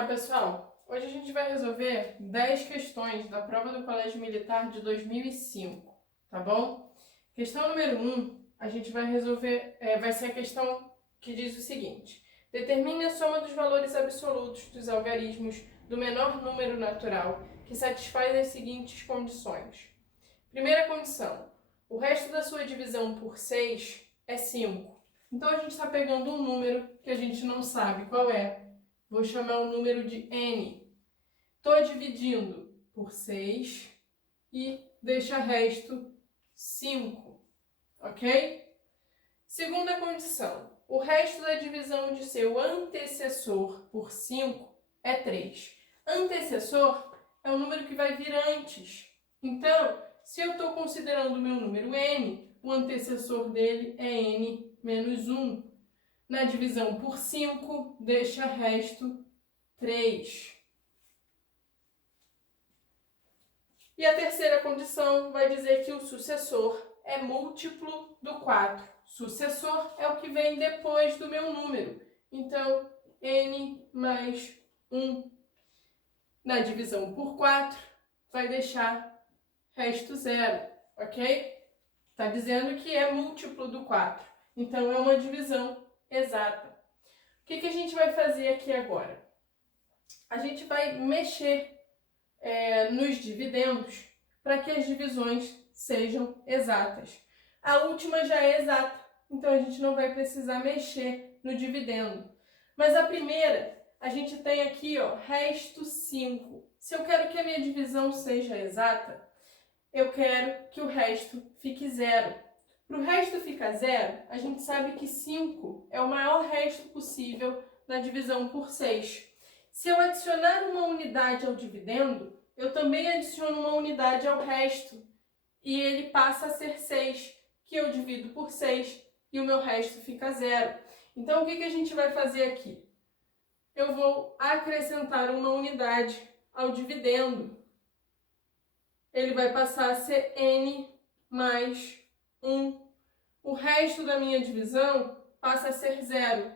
Olá, pessoal! Hoje a gente vai resolver 10 questões da prova do Colégio Militar de 2005, tá bom? Questão número 1, a gente vai resolver, vai ser a questão que diz o seguinte: determine a soma dos valores absolutos dos algarismos do menor número natural que satisfaz as seguintes condições. Primeira condição: o resto da sua divisão por 6 é 5. Então a gente está pegando um número que a gente não sabe qual é. Vou chamar o número de n. Estou dividindo por 6 e deixa resto 5, ok? Segunda condição. O resto da divisão de seu antecessor por 5 é 3. Antecessor é o número que vai vir antes. Então, se eu estou considerando o meu número n, o antecessor dele é n menos 1. Na divisão por 5, deixa resto 3. E a terceira condição vai dizer que o sucessor é múltiplo do 4. Sucessor é o que vem depois do meu número. Então, n mais 1 na divisão por 4 vai deixar resto 0, ok? Está dizendo que é múltiplo do 4. Então, é uma divisão exata. O que a gente vai fazer aqui agora? A gente vai mexer nos dividendos para que as divisões sejam exatas. A última já é exata, então a gente não vai precisar mexer no dividendo. Mas a primeira, a gente tem aqui, ó, resto 5. Se eu quero que a minha divisão seja exata, eu quero que o resto fique 0. Para o resto ficar 0, a gente sabe que 5 é o maior resto possível na divisão por 6. Se eu adicionar uma unidade ao dividendo, eu também adiciono uma unidade ao resto. E ele passa a ser 6, que eu divido por 6 e o meu resto fica 0. Então, o que a gente vai fazer aqui? Eu vou acrescentar uma unidade ao dividendo. Ele vai passar a ser n mais 1. O resto da minha divisão passa a ser 0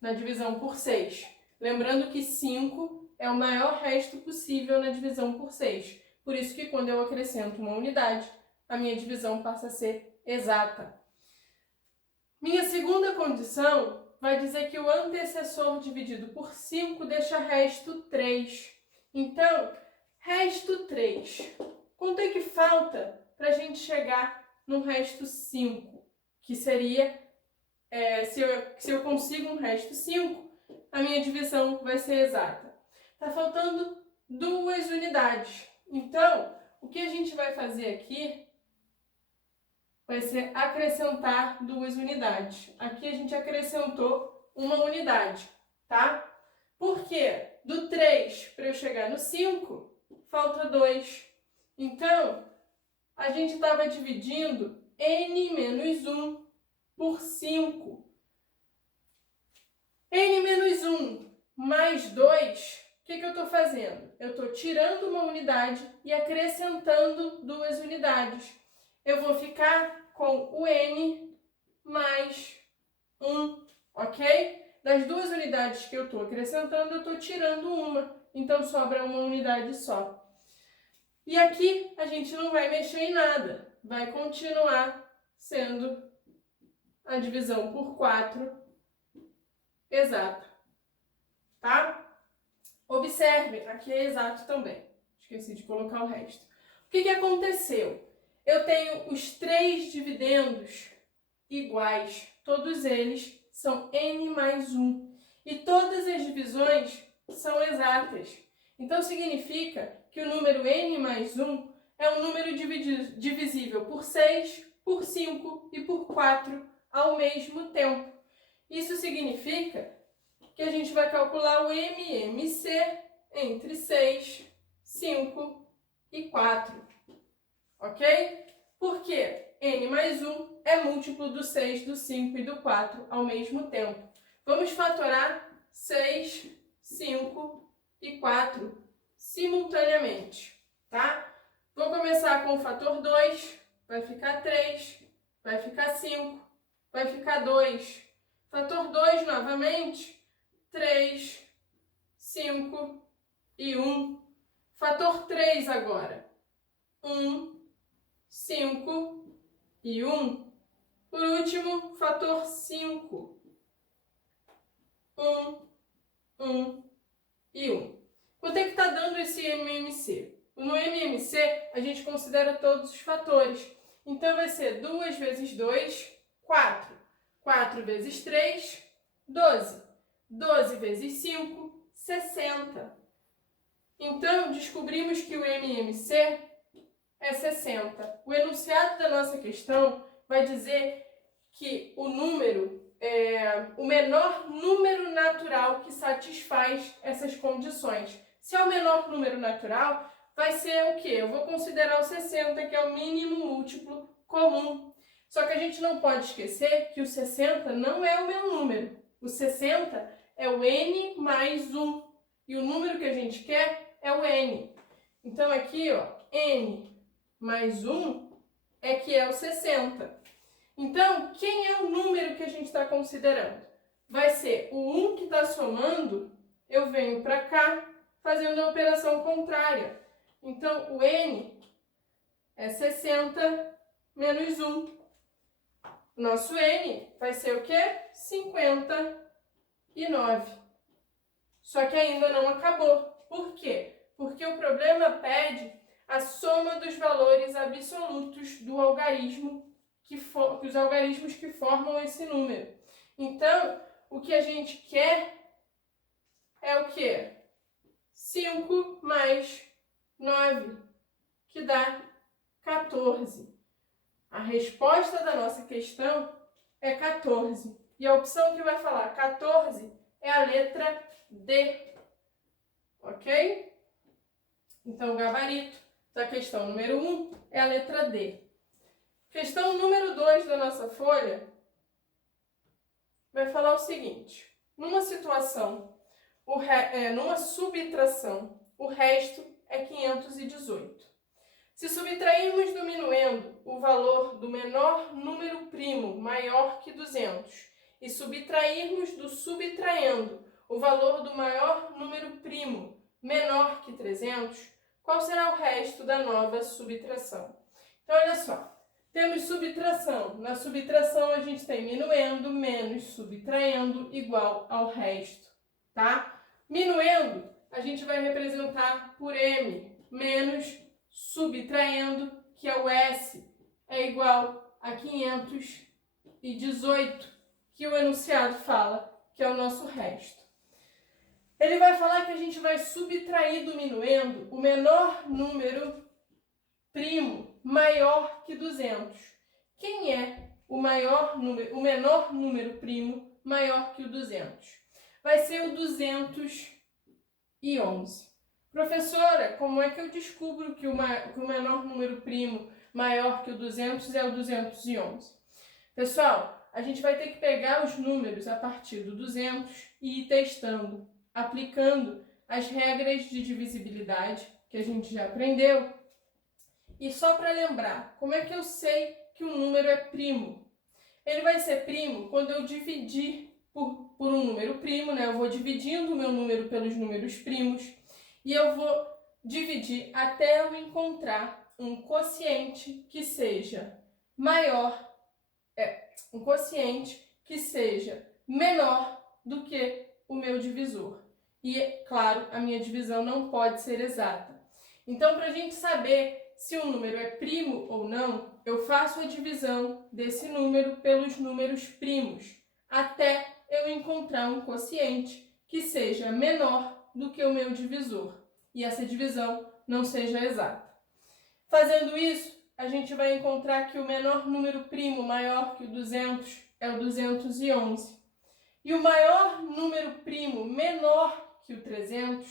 na divisão por 6. Lembrando que 5 é o maior resto possível na divisão por 6. Por isso que quando eu acrescento uma unidade, a minha divisão passa a ser exata. Minha segunda condição vai dizer que o antecessor dividido por 5 deixa resto 3. Então, resto 3. Quanto é que falta para a gente chegar no resto 5? Que seria, se eu consigo um resto 5, a minha divisão vai ser exata. Está faltando 2 unidades. Então, o que a gente vai fazer aqui vai ser acrescentar 2 unidades. Aqui a gente acrescentou uma unidade, tá? Por quê? Do 3 para eu chegar no 5, falta 2. Então, a gente estava dividindo n menos 1 por 5. N menos 1 mais 2, o que eu estou fazendo? Eu estou tirando uma unidade e acrescentando 2 unidades. Eu vou ficar com o n mais 1, ok? Das 2 unidades que eu estou acrescentando, eu estou tirando uma. Então, sobra uma unidade só. E aqui a gente não vai mexer em nada. Vai continuar sendo a divisão por 4 exata, tá? Observe, aqui é exato também. Esqueci de colocar o resto. O que aconteceu? Eu tenho os 3 dividendos iguais. Todos eles são n mais 1. E todas as divisões são exatas. Então, significa que o número n mais 1 é um número divisível por 6, por 5 e por 4 ao mesmo tempo. Isso significa que a gente vai calcular o MMC entre 6, 5 e 4. Ok? Porque n mais 1 é múltiplo do 6, do 5 e do 4 ao mesmo tempo. Vamos fatorar 6, 5 e 4 simultaneamente, tá? Vou começar com o fator 2, vai ficar 3, vai ficar 5, vai ficar 2. Fator 2 novamente, 3, 5 e 1. Fator 3 agora. 1, 5 e 1. Por último, fator 5. 1, 1 e 1. Quanto é que está dando esse MMC? No MMC, a gente considera todos os fatores. Então, vai ser 2 vezes 2, 4. 4 vezes 3, 12. 12 vezes 5, 60. Então, descobrimos que o MMC é 60. O enunciado da nossa questão vai dizer que o número é o menor número natural que satisfaz essas condições. Se é o menor número natural, vai ser o quê? Eu vou considerar o 60, que é o mínimo múltiplo comum. Só que a gente não pode esquecer que o 60 não é o meu número. O 60 é o n mais 1. E o número que a gente quer é o n. Então, aqui, ó, n mais 1 é que é o 60. Então, quem é o número que a gente está considerando? Vai ser o 1 que está somando, eu venho para cá, fazendo a operação contrária. Então, o n é 60 menos 1. Nosso n vai ser o quê? 59. Só que ainda não acabou. Por quê? Porque o problema pede a soma dos valores absolutos do algarismo, dos algarismos que formam esse número. Então, o que a gente quer é o quê? 5 mais 9, que dá 14. A resposta da nossa questão é 14. E a opção que vai falar 14 é a letra D. Ok? Então, o gabarito da questão número 1 é a letra D. Questão número 2 da nossa folha vai falar o seguinte. Numa situação, numa subtração, o resto é 518. Se subtrairmos do minuendo o valor do menor número primo maior que 200 e subtrairmos do subtraendo o valor do maior número primo menor que 300, qual será o resto da nova subtração? Então, olha só. Temos subtração. Na subtração, a gente tem minuendo menos subtraendo igual ao resto, tá? Minuendo, a gente vai representar por M, menos subtraindo, que é o S, é igual a 518, que o enunciado fala que é o nosso resto. Ele vai falar que a gente vai subtrair do minuendo o menor número primo maior que 200. Quem é o menor número primo maior que o 200? Vai ser o 211. Professora, como é que eu descubro que o menor número primo maior que o 200 é o 211? Pessoal, a gente vai ter que pegar os números a partir do 200 e ir testando, aplicando as regras de divisibilidade que a gente já aprendeu. E só para lembrar, como é que eu sei que um número é primo? Ele vai ser primo quando eu dividir por um número primo, né? Eu vou dividindo o meu número pelos números primos e eu vou dividir até eu encontrar um quociente que seja menor do que o meu divisor. E, claro, a minha divisão não pode ser exata. Então, para a gente saber se um número é primo ou não, eu faço a divisão desse número pelos números primos, até eu encontrar um quociente que seja menor do que o meu divisor, e essa divisão não seja exata. Fazendo isso, a gente vai encontrar que o menor número primo maior que o 200 é o 211. E o maior número primo menor que o 300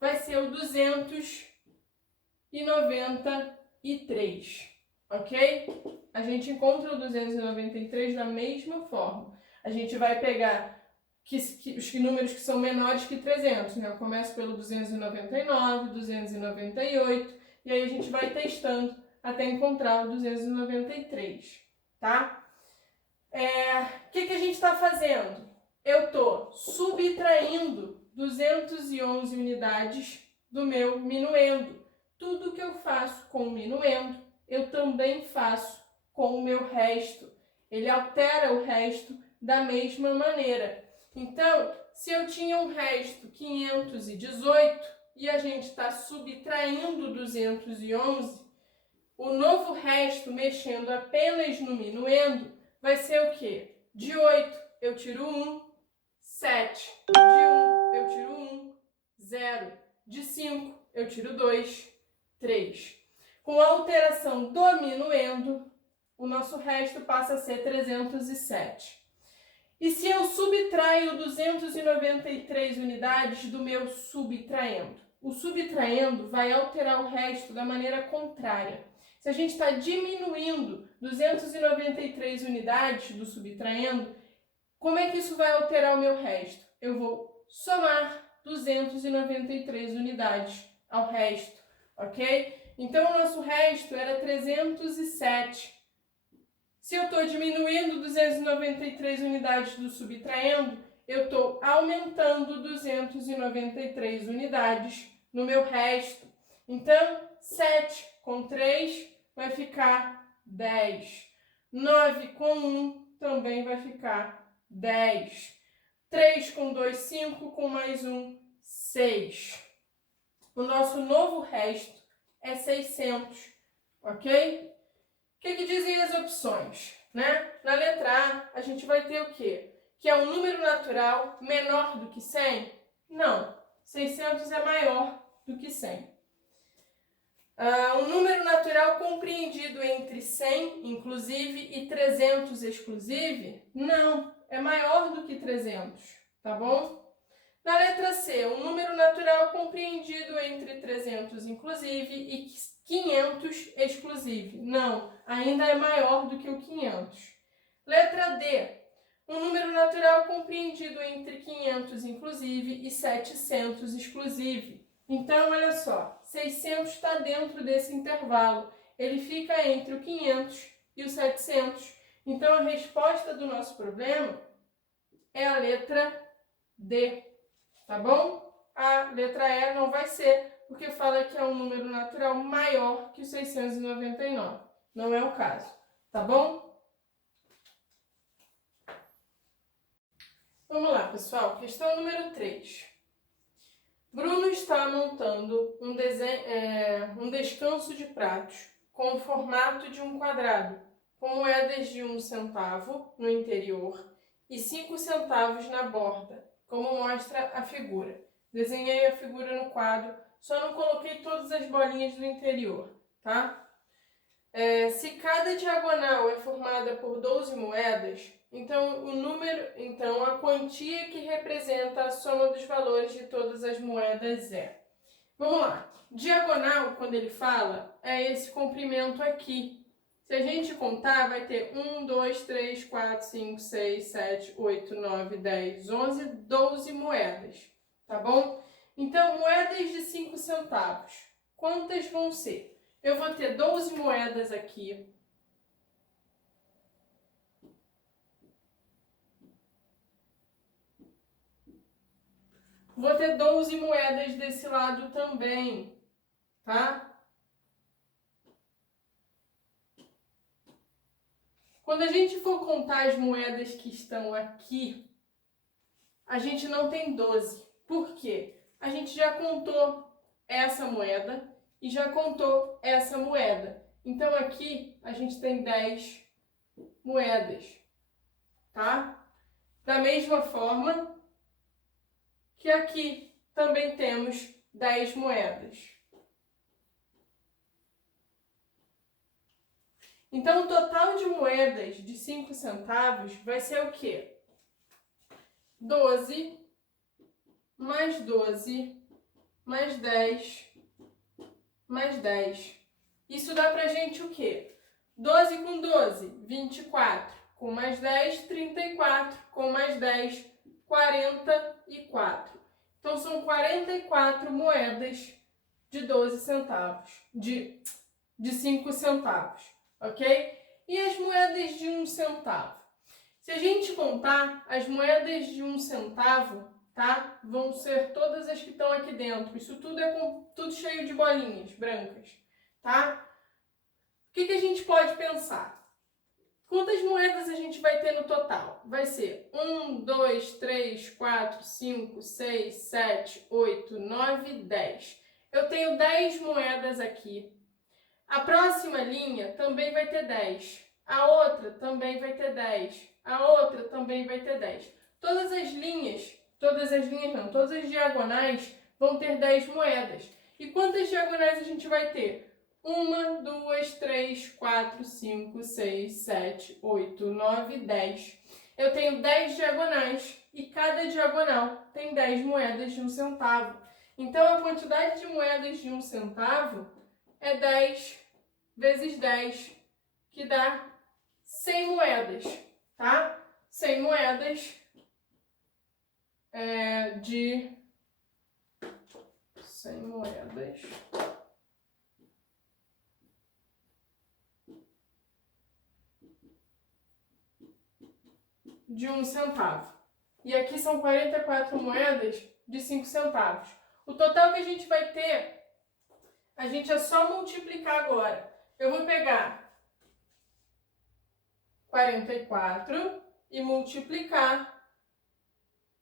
vai ser o 293, ok? A gente encontra o 293 da mesma forma. A gente vai pegar os números que são menores que 300, né? Eu começo pelo 299, 298, e aí a gente vai testando até encontrar o 293, tá? O que a gente está fazendo? Eu estou subtraindo 200 211 unidades do meu minuendo. Tudo que eu faço com o minuendo, eu também faço com o meu resto. Ele altera o resto da mesma maneira. Então, se eu tinha um resto 518 e a gente está subtraindo 211, o novo resto, mexendo apenas no minuendo, vai ser o quê? De 8 eu tiro 1, 7. De 1 eu tiro 1, 0. De 5 eu tiro 2, 3. Com a alteração do minuendo, o nosso resto passa a ser 307. E se eu subtraio 293 unidades do meu subtraendo? O subtraendo vai alterar o resto da maneira contrária. Se a gente está diminuindo 293 unidades do subtraendo, como é que isso vai alterar o meu resto? Eu vou somar 293 unidades ao resto, ok? Então, o nosso resto era 307. Se eu estou diminuindo 293 unidades do subtraendo, eu estou aumentando 293 unidades no meu resto. Então, 7 com 3 vai ficar 10. 9 com 1 também vai ficar 10. 3 com 2, 5, com mais 1, 6. O nosso novo resto é 600, ok? O que dizem as opções, né? Na letra A, a gente vai ter o quê? Que é um número natural menor do que 100? Não, 600 é maior do que 100. Um número natural compreendido entre 100, inclusive, e 300, exclusive? Não, é maior do que 300, tá bom? Na letra C, um número natural compreendido entre 300, inclusive, e 500, exclusive? Não, ainda é maior do que o 500. Letra D, um número natural compreendido entre 500, inclusive, e 700, exclusive? Então, olha só, 600 está dentro desse intervalo. Ele fica entre o 500 e o 700. Então, a resposta do nosso problema é a letra D, tá bom? A letra E não vai ser, porque fala que é um número natural maior que o 699. Não é o caso, tá bom? Vamos lá, pessoal. Questão número 3. Bruno está montando um descanso de pratos com o formato de um quadrado, com moedas de 1 centavo no interior e 5 centavos na borda, como mostra a figura. Desenhei a figura no quadro, só não coloquei todas as bolinhas do interior, tá? Se cada diagonal é formada por 12 moedas, então a quantia que representa a soma dos valores de todas as moedas é. Vamos lá. Diagonal, quando ele fala, é esse comprimento aqui. Se a gente contar, vai ter 1, 2, 3, 4, 5, 6, 7, 8, 9, 10, 11, 12 moedas, tá bom? Então, moedas de 5 centavos. Quantas vão ser? Eu vou ter 12 moedas aqui. Vou ter 12 moedas desse lado também, tá? Quando a gente for contar as moedas que estão aqui, a gente não tem 12. Por quê? A gente já contou essa moeda e já contou essa moeda. Então, aqui a gente tem 10 moedas, tá? Da mesma forma que aqui também temos 10 moedas. Então, o total de moedas de 5 centavos vai ser o quê? 12 mais 12 mais 10 mais 10. Isso dá pra gente o quê? 12 com 12, 24. Com mais 10, 34. Com mais 10, 44. Então, são 44 moedas de 12 centavos, de 5 centavos, ok? E as moedas de 1 centavo? Se a gente contar, as moedas de 1 centavo tá? Vão ser todas as que estão aqui dentro. Isso tudo é tudo cheio de bolinhas brancas, tá? O que a gente pode pensar? Quantas moedas a gente vai ter no total? Vai ser 1, 2, 3, 4, 5, 6, 7, 8, 9, 10. Eu tenho 10 moedas aqui. A próxima linha também vai ter 10. A outra também vai ter 10. A outra também vai ter 10. Todas as diagonais vão ter 10 moedas. E quantas diagonais a gente vai ter? 1, 2, 3, 4, 5, 6, 7, 8, 9, 10. Eu tenho 10 diagonais e cada diagonal tem 10 moedas de 1 centavo. Então, a quantidade de moedas de 1 centavo é 10 vezes 10, que dá 100 moedas, tá? 100 moedas de 1 centavo. E aqui são 44 moedas de 5 centavos. O total que a gente vai ter, a gente é só multiplicar agora. Eu vou pegar 44 e multiplicar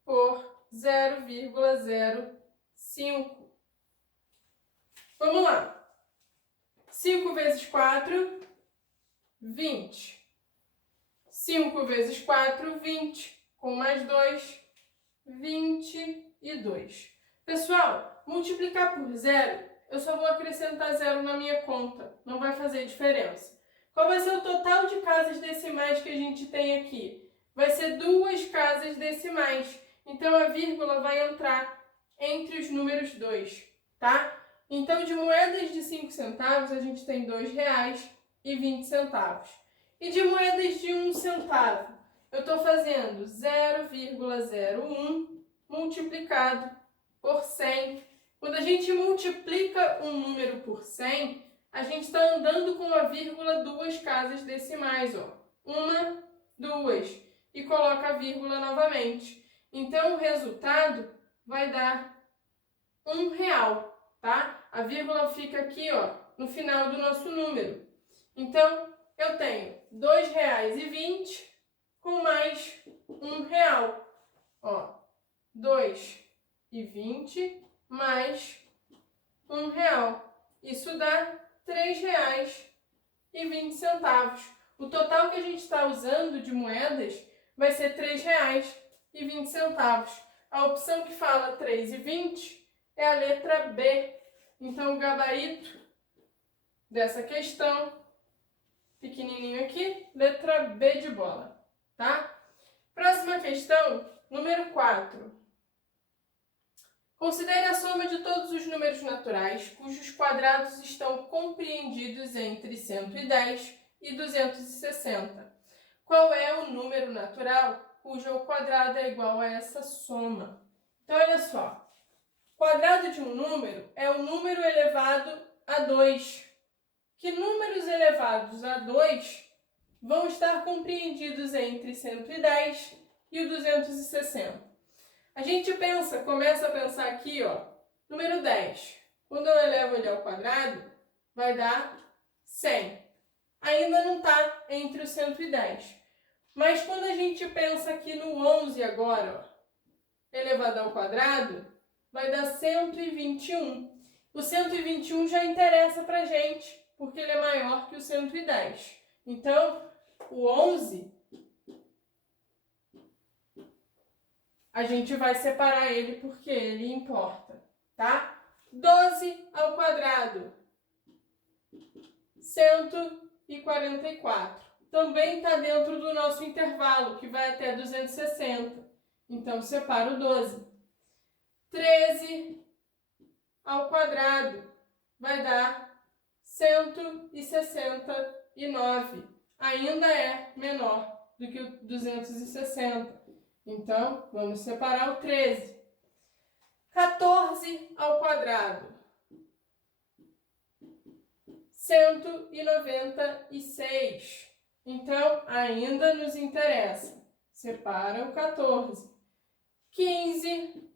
por 0,05. Vamos lá. 5 vezes 4, 20. 5 vezes 4, 20. Com mais 2, 22. Pessoal, multiplicar por 0, eu só vou acrescentar 0 na minha conta. Não vai fazer diferença. Qual vai ser o total de casas decimais que a gente tem aqui? Vai ser 2 casas decimais. Então, a vírgula vai entrar entre os números 2, tá? Então, de moedas de 5 centavos, a gente tem R$2,20. E de moedas de 1 centavo, eu estou fazendo 0,01 multiplicado por 100. Quando a gente multiplica um número por 100, a gente está andando com a vírgula 2 casas decimais, ó. 1, 2. E coloca a vírgula novamente. Então, o resultado vai dar R$1, tá? A vírgula fica aqui, ó, no final do nosso número. Então, eu tenho R$2,20 com mais R$1. Ó, 2,20 mais R$1. Isso dá R$3,20. O total que a gente está usando de moedas vai ser R$3,20. A opção que fala 3,20 é a letra B. Então, o gabarito dessa questão, pequenininho aqui, letra B de bola, tá? Próxima questão, número 4. Considere a soma de todos os números naturais cujos quadrados estão compreendidos entre 110 e 260. Qual é o número natural cujo quadrado é igual a essa soma? Então, olha só. O quadrado de um número é o número elevado a 2. Que números elevados a 2 vão estar compreendidos entre 110 e o 260? A gente começa a pensar aqui, ó, número 10. Quando eu elevo ele ao quadrado, vai dar 100. Ainda não está entre os 110. Mas quando a gente pensa aqui no 11 agora, ó, elevado ao quadrado, vai dar 121. O 121 já interessa pra gente, porque ele é maior que o 110. Então, o 11, a gente vai separar ele porque ele importa, tá? 12 ao quadrado, 144. Também está dentro do nosso intervalo, que vai até 260. Então, separo 12. 13 ao quadrado vai dar 169. Ainda é menor do que o 260. Então, vamos separar o 13. 14 ao quadrado, 196. Então, ainda nos interessa. Separa o 14. 15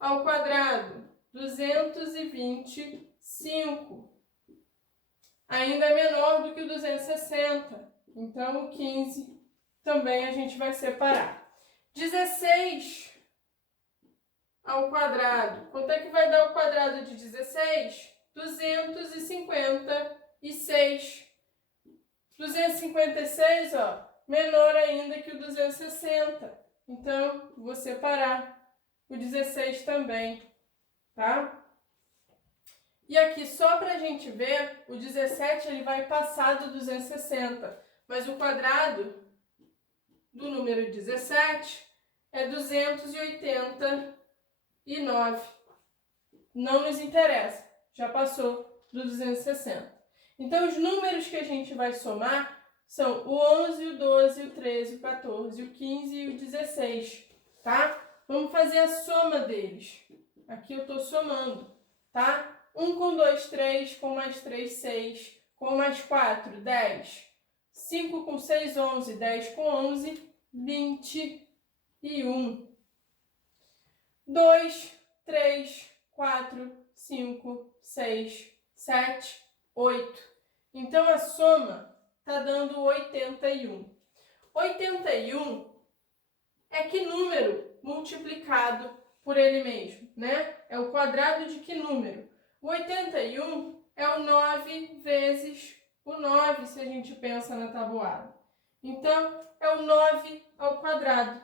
ao quadrado, 225. Ainda é menor do que o 260. Então, o 15 também a gente vai separar. 16 ao quadrado. Quanto é que vai dar o quadrado de 16? 256. 256, ó, menor ainda que o 260. Então, vou separar o 16 também, tá? E aqui, só para a gente ver, o 17 ele vai passar do 260, mas o quadrado do número 17 é 289. Não nos interessa, já passou do 260. Então, os números que a gente vai somar são o 11, o 12, o 13, o 14, o 15 e o 16, tá? Vamos fazer a soma deles. Aqui eu estou somando, tá? 1 com 2, 3, com mais 3, 6, com mais 4, 10, 5 com 6, 11, 10 com 11, 21. 2, 3, 4, 5, 6, 7, 8. Então, a soma está dando 81. 81 é que número multiplicado por ele mesmo, né? É o quadrado de que número? O 81 é o 9 vezes o 9, se a gente pensa na tabuada. Então, é o 9 ao quadrado.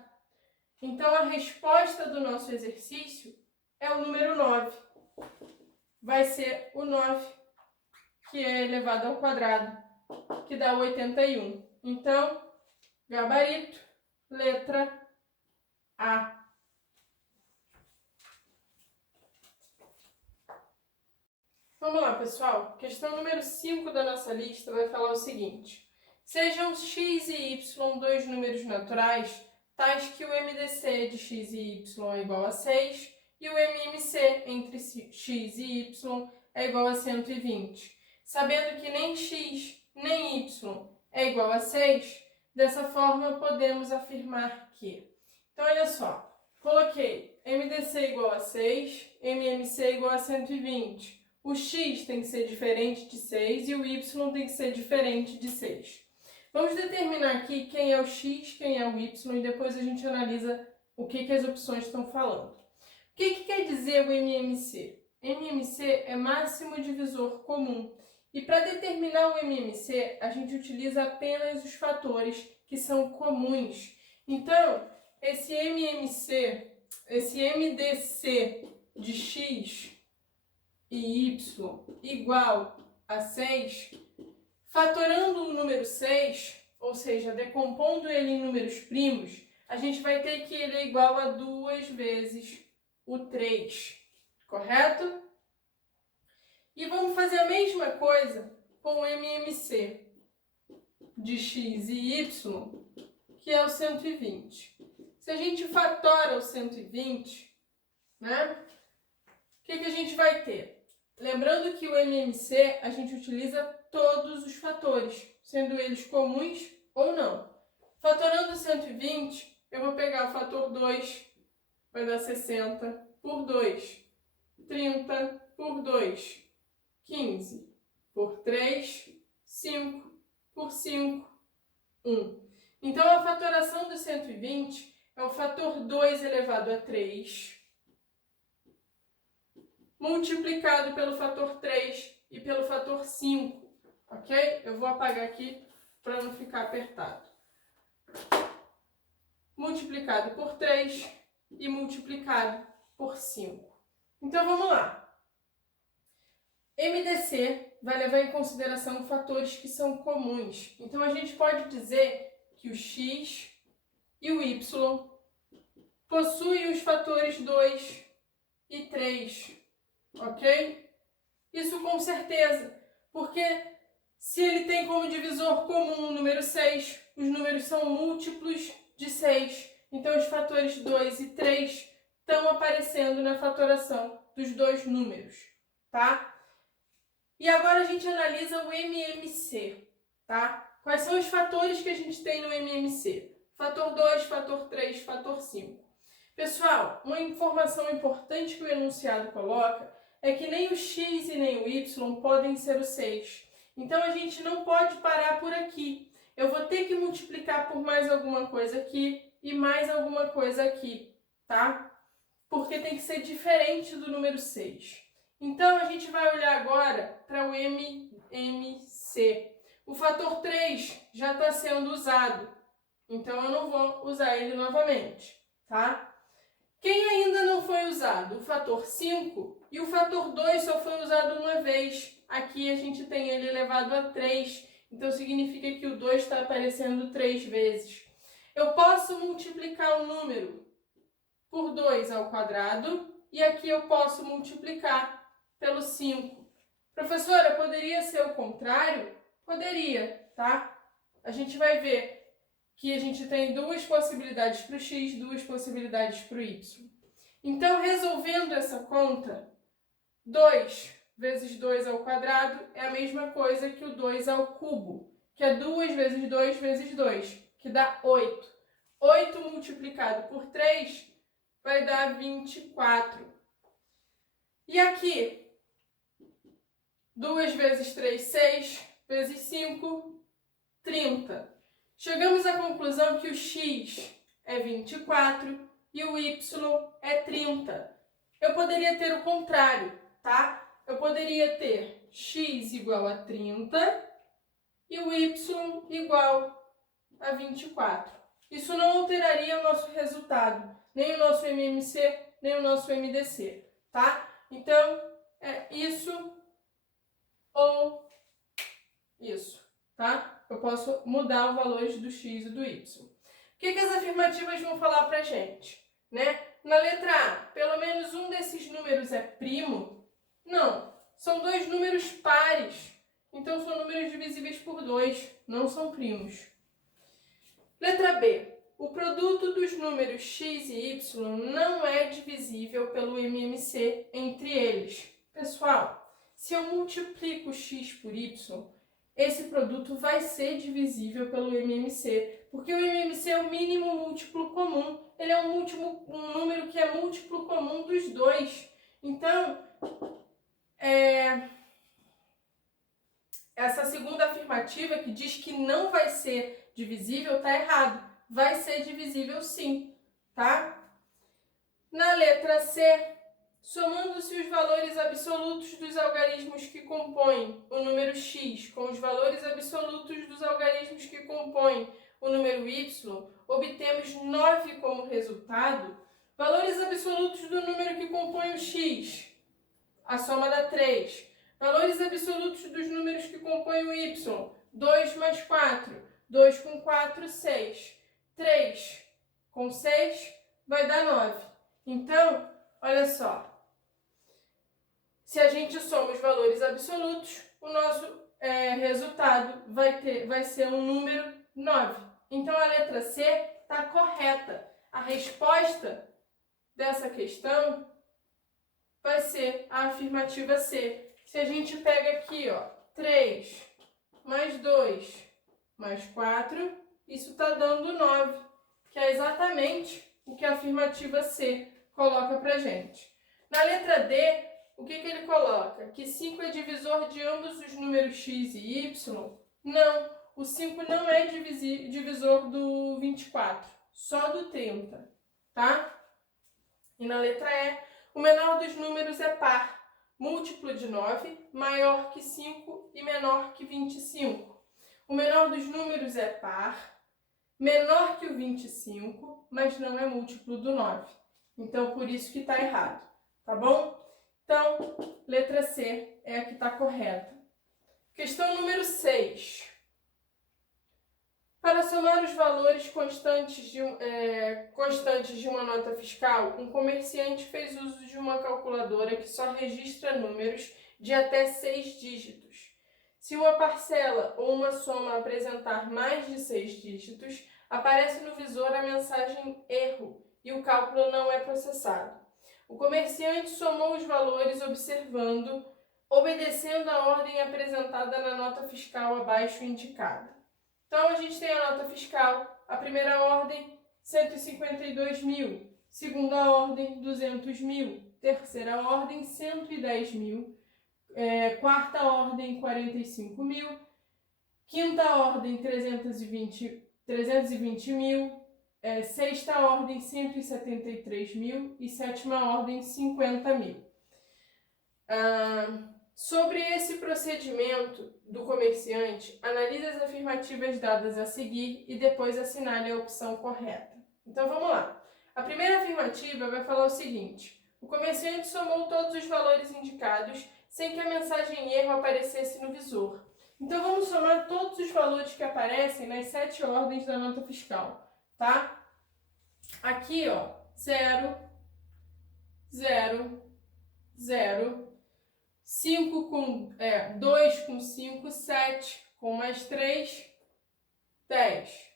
Então, a resposta do nosso exercício é o número 9. Vai ser o 9, que é elevado ao quadrado, que dá 81. Então, gabarito, letra A. Vamos lá, pessoal. Questão número 5 da nossa lista vai falar o seguinte. Sejam x e y dois números naturais, tais que o MDC de x e y é igual a 6 e o MMC entre x e y é igual a 120. Sabendo que nem x nem y é igual a 6, dessa forma podemos afirmar que... Então, olha só. Coloquei MDC igual a 6, MMC igual a 120. O x tem que ser diferente de 6 e o y tem que ser diferente de 6. Vamos determinar aqui quem é o x, quem é o y e depois a gente analisa o que as opções estão falando. O que quer dizer o MMC? MMC é máximo divisor comum. E para determinar o MMC, a gente utiliza apenas os fatores que são comuns. Então, esse MMC, esse MDC de x e y igual a 6, fatorando o número 6, ou seja, decompondo ele em números primos, a gente vai ter que ele é igual a 2 vezes o 3, correto? E vamos fazer a mesma coisa com o MMC de x e y, que é o 120. Se a gente fatora o 120, né? O que a gente vai ter? Lembrando que o MMC a gente utiliza todos os fatores, sendo eles comuns ou não. Fatorando 120, eu vou pegar o fator 2, vai dar 60 por 2, 30 por 2, 15 por 3, 5 por 5, 1. Então, a fatoração do 120 é o fator 2 elevado a 3, multiplicado pelo fator 3 e pelo fator 5, ok? Eu vou apagar aqui para não ficar apertado. Multiplicado por 3 e multiplicado por 5. Então, vamos lá. MDC vai levar em consideração fatores que são comuns. Então, a gente pode dizer que o x e o y possuem os fatores 2 e 3. Ok? Isso com certeza, porque se ele tem como divisor comum o número 6, os números são múltiplos de 6. Então, os fatores 2 e 3 estão aparecendo na fatoração dos dois números, tá? E agora a gente analisa o MMC, tá? Quais são os fatores que a gente tem no MMC? Fator 2, fator 3, fator 5. Pessoal, uma informação importante que o enunciado coloca é que nem o x e nem o y podem ser o 6. Então, a gente não pode parar por aqui. Eu vou ter que multiplicar por mais alguma coisa aqui e mais alguma coisa aqui, tá? Porque tem que ser diferente do número 6. Então, a gente vai olhar agora para o MMC. O fator 3 já está sendo usado, então eu não vou usar ele novamente, tá? Quem ainda não foi usado? O fator 5 e o fator 2 só foi usado uma vez. Aqui a gente tem ele elevado a 3, então significa que o 2 está aparecendo 3 vezes. Eu posso multiplicar o número por 2 ao quadrado e aqui eu posso multiplicar pelo 5. Professora, poderia ser o contrário? Poderia, tá? A gente vai ver que a gente tem duas possibilidades para o x, duas possibilidades para o y. Então, resolvendo essa conta, 2 vezes 2 ao quadrado é a mesma coisa que o 2 ao cubo, que é 2 vezes 2 vezes 2, que dá 8. 8 multiplicado por 3 vai dar 24. E aqui, 2 vezes 3, 6, vezes 5, 30. Chegamos à conclusão que o x é 24 e o y é 30. Eu poderia ter o contrário, tá? Eu poderia ter x igual a 30 e o y igual a 24. Isso não alteraria o nosso resultado, nem o nosso MMC, nem o nosso MDC, tá? Então, é isso ou isso, tá? Eu posso mudar os valores do x e do y. O que as afirmativas vão falar pra gente? Né? Na letra A, pelo menos um desses números é primo? Não, são dois números pares. Então, são números divisíveis por 2, não são primos. Letra B, o produto dos números x e y não é divisível pelo MMC entre eles. Pessoal, se eu multiplico x por y, esse produto vai ser divisível pelo MMC, porque o MMC é o mínimo múltiplo comum, ele é um número que é múltiplo comum dos dois. Então, essa segunda afirmativa que diz que não vai ser divisível está errado, vai ser divisível sim, tá? Na letra C, somando-se os valores absolutos dos algarismos que compõem o número x com os valores absolutos dos algarismos que compõem o número y, obtemos 9 como resultado. Valores absolutos do número que compõe o x, a soma dá 3. Valores absolutos dos números que compõem o y, 2 mais 4. 2 com 4, 6. 3 com 6 vai dar 9. Então, olha só. Se a gente soma os valores absolutos, o nosso resultado vai ser um número 9. Então, a letra C está correta. A resposta dessa questão vai ser a afirmativa C. Se a gente pega aqui, ó, 3 mais 2 mais 4, isso está dando 9, que é exatamente o que a afirmativa C coloca para gente. Na letra D, o que ele coloca? Que 5 é divisor de ambos os números x e y? Não, o 5 não é divisor do 24, só do 30, tá? E na letra E, o menor dos números é par, múltiplo de 9, maior que 5 e menor que 25. O menor dos números é par, menor que o 25, mas não é múltiplo do 9. Então, por isso que está errado, tá bom? Então, letra C é a que está correta. Questão número 6. Para somar os valores constantes de uma nota fiscal, um comerciante fez uso de uma calculadora que só registra números de até 6 dígitos. Se uma parcela ou uma soma apresentar mais de 6 dígitos, aparece no visor a mensagem erro e o cálculo não é processado. O comerciante somou os valores obedecendo a ordem apresentada na nota fiscal abaixo indicada. Então, a gente tem a nota fiscal, a primeira ordem, 152 mil. Segunda ordem, 200 mil. Terceira ordem, 110 mil. Quarta ordem, 45 mil. Quinta ordem, 320 mil. Sexta ordem, 173 mil. E sétima ordem, 50 mil. Sobre esse procedimento do comerciante, analise as afirmativas dadas a seguir e depois assinale a opção correta. Então vamos lá. A primeira afirmativa vai falar o seguinte: o comerciante somou todos os valores indicados sem que a mensagem erro aparecesse no visor. Então vamos somar todos os valores que aparecem nas 7 ordens da nota fiscal, tá? Aqui, ó, 0, 0, 0, 2 com 5, 7, com mais 3, 10.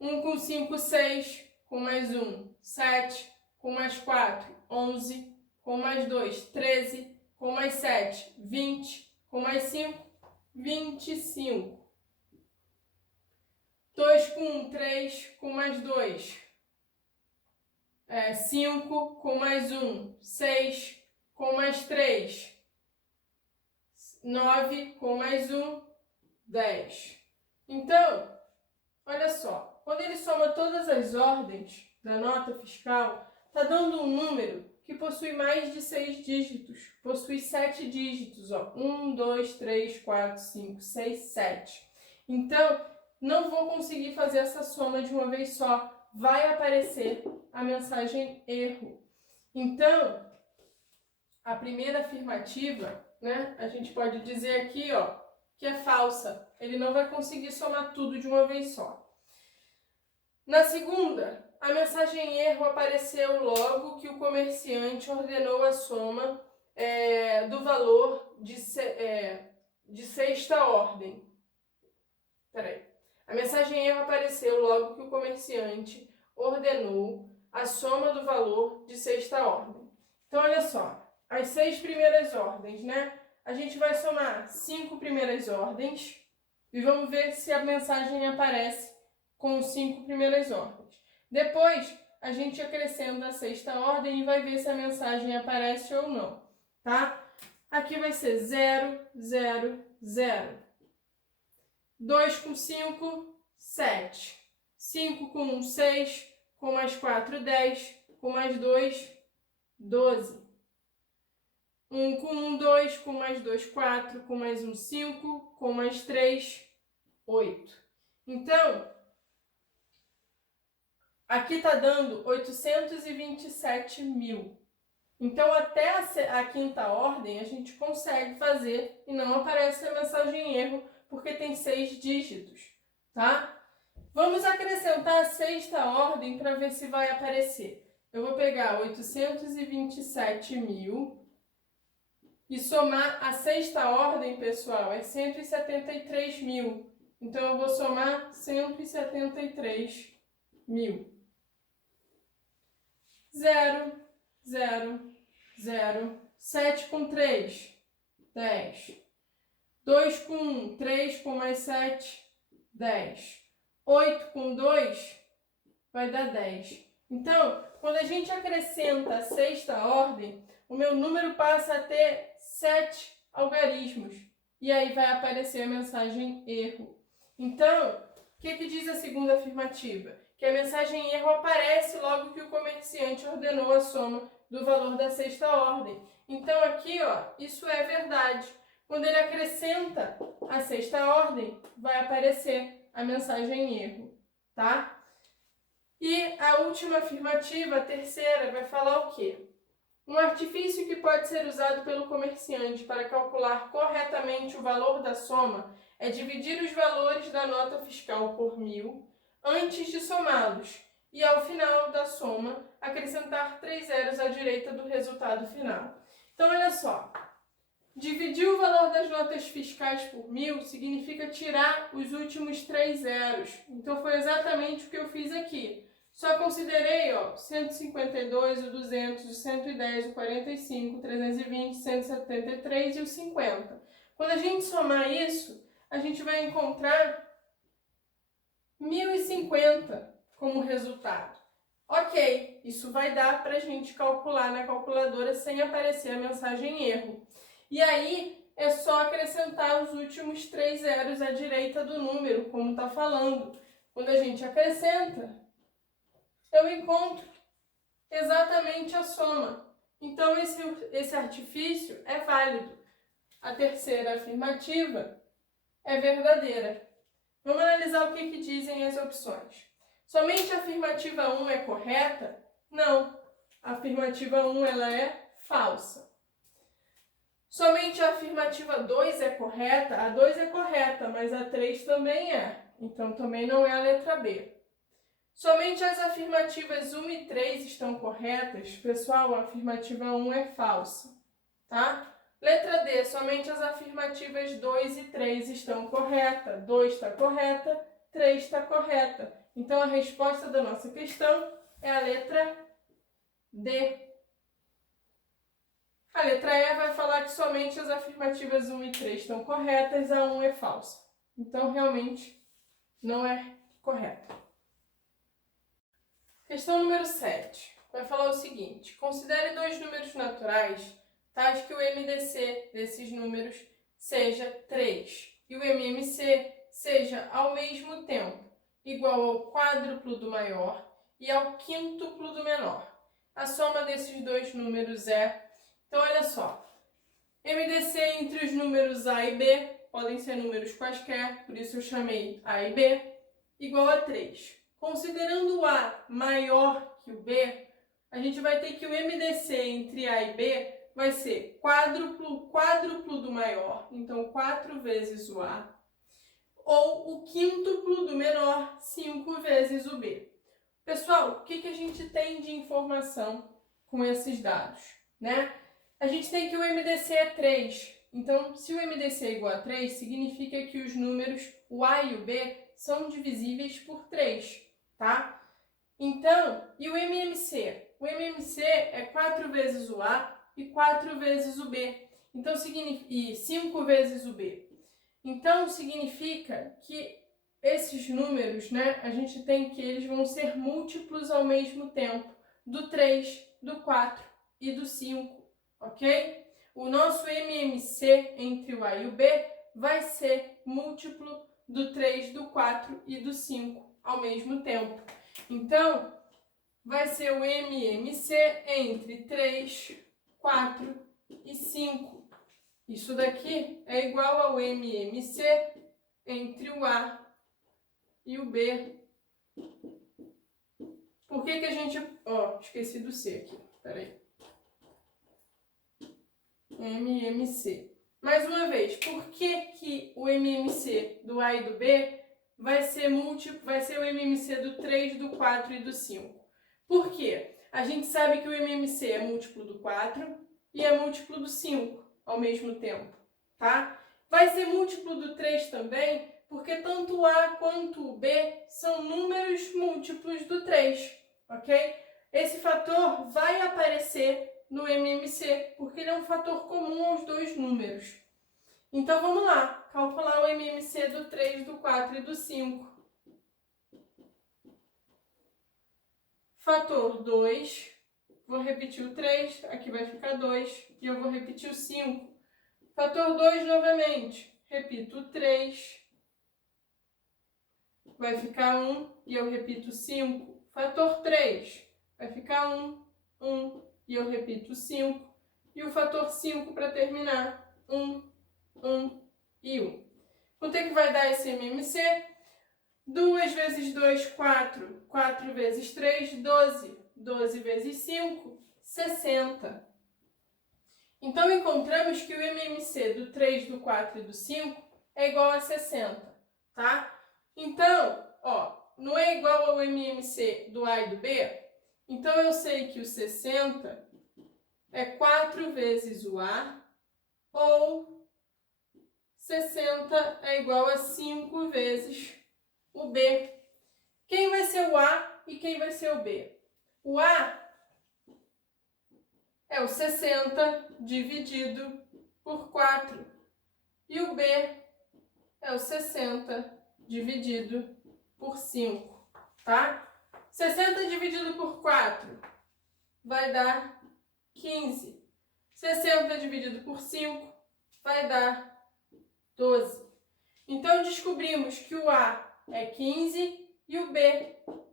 1 com 5, 6, com mais 1, 7, com mais 4, 11, com mais 2, 13, com mais 7, 20, com mais 5, 25. 2 com 1, 3, com mais 2, 5, com mais 1, 6, com mais 3, 9, com mais 1, 10. Então, olha só, quando ele soma todas as ordens da nota fiscal, está dando um número que possui mais de 6 dígitos, possui 7 dígitos, ó, 1, 2, 3, 4, 5, 6, 7. Então, não vou conseguir fazer essa soma de uma vez só, vai aparecer a mensagem erro. Então, a primeira afirmativa, né, a gente pode dizer aqui, ó, que é falsa. Ele não vai conseguir somar tudo de uma vez só. Na segunda, a mensagem erro apareceu logo que o comerciante ordenou a soma do valor de sexta ordem. Peraí. A mensagem erro apareceu logo que o comerciante ordenou a soma do valor de sexta ordem. Então, olha só. As 6 primeiras ordens, né? A gente vai somar 5 primeiras ordens e vamos ver se a mensagem aparece com as 5 primeiras ordens. Depois, a gente acrescenta a sexta ordem e vai ver se a mensagem aparece ou não, tá? Aqui vai ser 0, 0, 0. 2 com 5, 7. 5 com 1, 6. Com mais 4, 10. Com mais 2, 12. 1 com 1, 2, com mais 2, 4, com mais 1, 5, com mais 3, 8. Então, aqui está dando 827 mil. Então, até a quinta ordem, a gente consegue fazer e não aparece a mensagem erro, porque tem 6 dígitos, tá? Vamos acrescentar a sexta ordem para ver se vai aparecer. Eu vou pegar 827 mil... E somar a sexta ordem, pessoal, é 173 mil. Então, eu vou somar 173 mil. 0, 0, 0. 7 com 3, 10. 2 com 1, 3 com mais 7, 10. 8 com 2 vai dar 10. Então, quando a gente acrescenta a sexta ordem, o meu número passa a ter 7 algarismos. E aí vai aparecer a mensagem erro. Então, o que diz a segunda afirmativa? Que a mensagem erro aparece logo que o comerciante ordenou a soma do valor da sexta ordem. Então, aqui, ó, isso é verdade. Quando ele acrescenta a sexta ordem, vai aparecer a mensagem erro, tá? E a última afirmativa, a terceira, vai falar o quê? Um artifício que pode ser usado pelo comerciante para calcular corretamente o valor da soma é dividir os valores da nota fiscal por 1000 antes de somá-los e, ao final da soma, acrescentar 3 zeros à direita do resultado final. Então, olha só. Dividir o valor das notas fiscais por 1000 significa tirar os últimos 3 zeros. Então, foi exatamente o que eu fiz aqui. Só considerei, ó, 152, o 200, o 110, o 45, o 320, 173 e o 50. Quando a gente somar isso, a gente vai encontrar 1050 como resultado. Ok, Isso vai dar para a gente calcular na calculadora sem aparecer a mensagem erro. E aí é só acrescentar os últimos 3 zeros à direita do número, como está falando. Quando a gente acrescenta, eu encontro exatamente a soma. Então, esse artifício é válido. A terceira afirmativa é verdadeira. Vamos analisar o que dizem as opções. Somente a afirmativa 1 é correta? Não. A afirmativa 1 ela é falsa. Somente a afirmativa 2 é correta? A 2 é correta, mas a 3 também é. Então, também não é a letra B. Somente as afirmativas 1 e 3 estão corretas? Pessoal, a afirmativa 1 é falsa, tá? Letra D, somente as afirmativas 2 e 3 estão corretas. 2 está correta, 3 está correta. Então, a resposta da nossa questão é a letra D. A letra E vai falar que somente as afirmativas 1 e 3 estão corretas, a 1 é falsa. Então, realmente, não é correta. Questão número 7. Vai falar o seguinte: considere 2 números naturais, tais que o MDC desses números seja 3 e o MMC seja, ao mesmo tempo, igual ao quádruplo do maior e ao quíntuplo do menor. A soma desses 2 números é... Então, olha só. MDC entre os números A e B, podem ser números quaisquer, por isso eu chamei A e B, igual a 3. Considerando o A maior que o B, a gente vai ter que o MDC entre A e B vai ser quádruplo do maior, então 4 vezes o A, ou o quíntuplo do menor, 5 vezes o B. Pessoal, o que a gente tem de informação com esses dados, né? A gente tem que o MDC é 3. Então, se o MDC é igual a 3, significa que os números, o A e o B, são divisíveis por 3, tá? Então, e o MMC? O MMC é 4 vezes o A e 4 vezes o B. Então, e 5 vezes o B. Então, significa que esses números, né, a gente tem que eles vão ser múltiplos ao mesmo tempo, do 3, do 4 e do 5. Ok? O nosso MMC entre o A e o B vai ser múltiplo do 3, do 4 e do 5 ao mesmo tempo. Então, vai ser o MMC entre 3, 4 e 5. Isso daqui é igual ao MMC entre o A e o B. Por que a gente... esqueci do C aqui. Peraí. MMC. Mais uma vez, por que o MMC do A e do B vai ser o MMC do 3, do 4 e do 5? Por quê? A gente sabe que o MMC é múltiplo do 4 e é múltiplo do 5 ao mesmo tempo, tá? Vai ser múltiplo do 3 também, porque tanto o A quanto o B são números múltiplos do 3, ok? Esse fator vai aparecer no MMC, porque ele é um fator comum aos 2 números. Então, vamos lá, calcular o MMC do 3, do 4 e do 5. Fator 2, vou repetir o 3, aqui vai ficar 2, e eu vou repetir o 5. Fator 2 novamente, repito o 3, vai ficar 1, e eu repito o 5. Fator 3, vai ficar 1, 1, e eu repito o 5. E o fator 5 para terminar, 1, 1 e 1. Quanto é que vai dar esse MMC? 2 vezes 2, 4. 4 vezes 3, 12. 12 vezes 5, 60. Então, encontramos que o MMC do 3, do 4 e do 5 é igual a 60, tá? Então, não é igual ao MMC do A e do B? Então, eu sei que o 60 é 4 vezes o A, ou 60 é igual a 5 vezes o B. Quem vai ser o A e quem vai ser o B? O A é o 60 dividido por 4. E o B é o 60 dividido por 5, tá? 60 dividido por 4 vai dar 15. 60 dividido por 5 vai dar 12. Então, descobrimos que o A é 15 e o B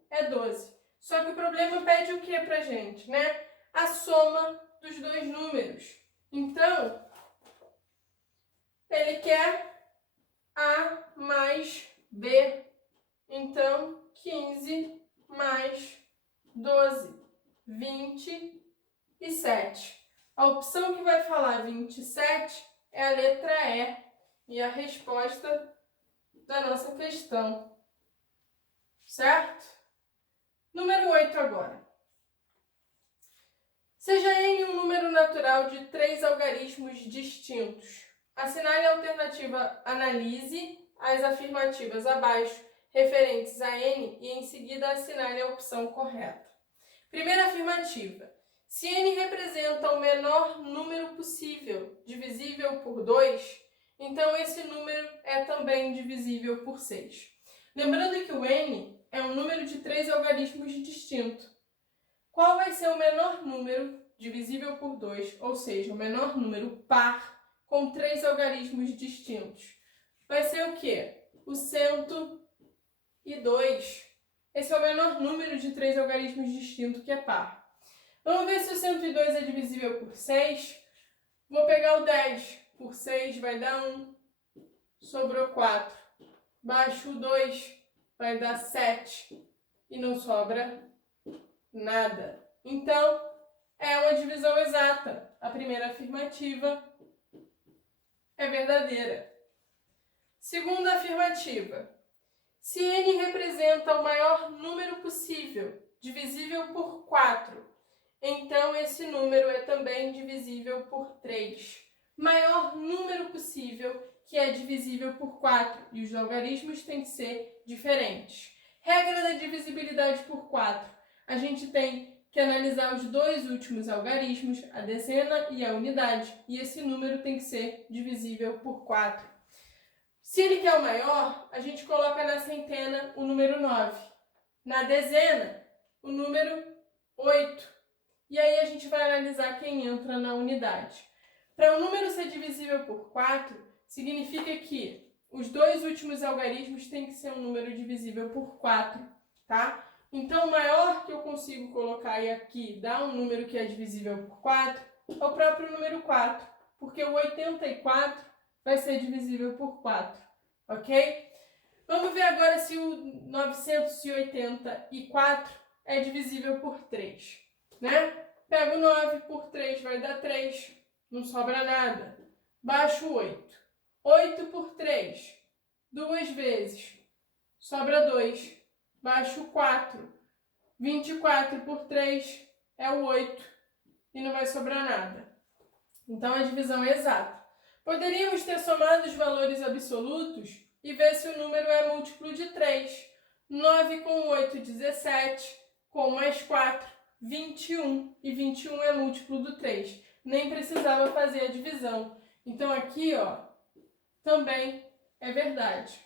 é 12. Só que o problema pede o que pra gente, né? A soma dos dois números. Então, ele quer A mais B. Então, 15 mais 12, 27. A opção que vai falar 27 é a letra E e a resposta da nossa questão. Certo? Número 8 agora. Seja N um número natural de 3 algarismos distintos. Assinale a alternativa analise as afirmativas abaixo referentes a N e em seguida assinale a opção correta. Primeira afirmativa. Se N representa o menor número possível divisível por 2, então esse número é também divisível por 6. Lembrando que o N é um número de 3 algarismos distintos. Qual vai ser o menor número divisível por 2, ou seja, o menor número par com 3 algarismos distintos? Vai ser o quê? O 102. Esse é o menor número de 3 algarismos distintos que é par. Vamos ver se o 102 é divisível por 6. Vou pegar o 10 por 6, vai dar 1. Sobrou 4. Baixo o 2, vai dar 7. E não sobra nada. Então, é uma divisão exata. A primeira afirmativa é verdadeira. Segunda afirmativa. Se N representa o maior número possível, divisível por 4, então esse número é também divisível por 3. Maior número possível que é divisível por 4 e os algarismos têm que ser diferentes. Regra da divisibilidade por 4. A gente tem que analisar os dois últimos algarismos, a dezena e a unidade, e esse número tem que ser divisível por 4. Se ele quer o maior, a gente coloca na centena o número 9. Na dezena, o número 8. E aí a gente vai analisar quem entra na unidade. Para o número ser divisível por 4, significa que os dois últimos algarismos têm que ser um número divisível por 4, tá? Então, o maior que eu consigo colocar aqui, dar um número que é divisível por 4, é o próprio número 4, porque o 84 vai ser divisível por 4, ok? Vamos ver agora se o 984 é divisível por 3, né? Pego 9 por 3, vai dar 3, não sobra nada. Baixo 8. 8 por 3, 2 vezes, sobra 2. Baixo 4. 24 por 3 é o 8 e não vai sobrar nada. Então, a divisão é exata. Poderíamos ter somado os valores absolutos e ver se o número é múltiplo de 3. 9 com 8, 17, com mais 4, 21. E 21 é múltiplo do 3. Nem precisava fazer a divisão. Então, aqui, ó, também é verdade.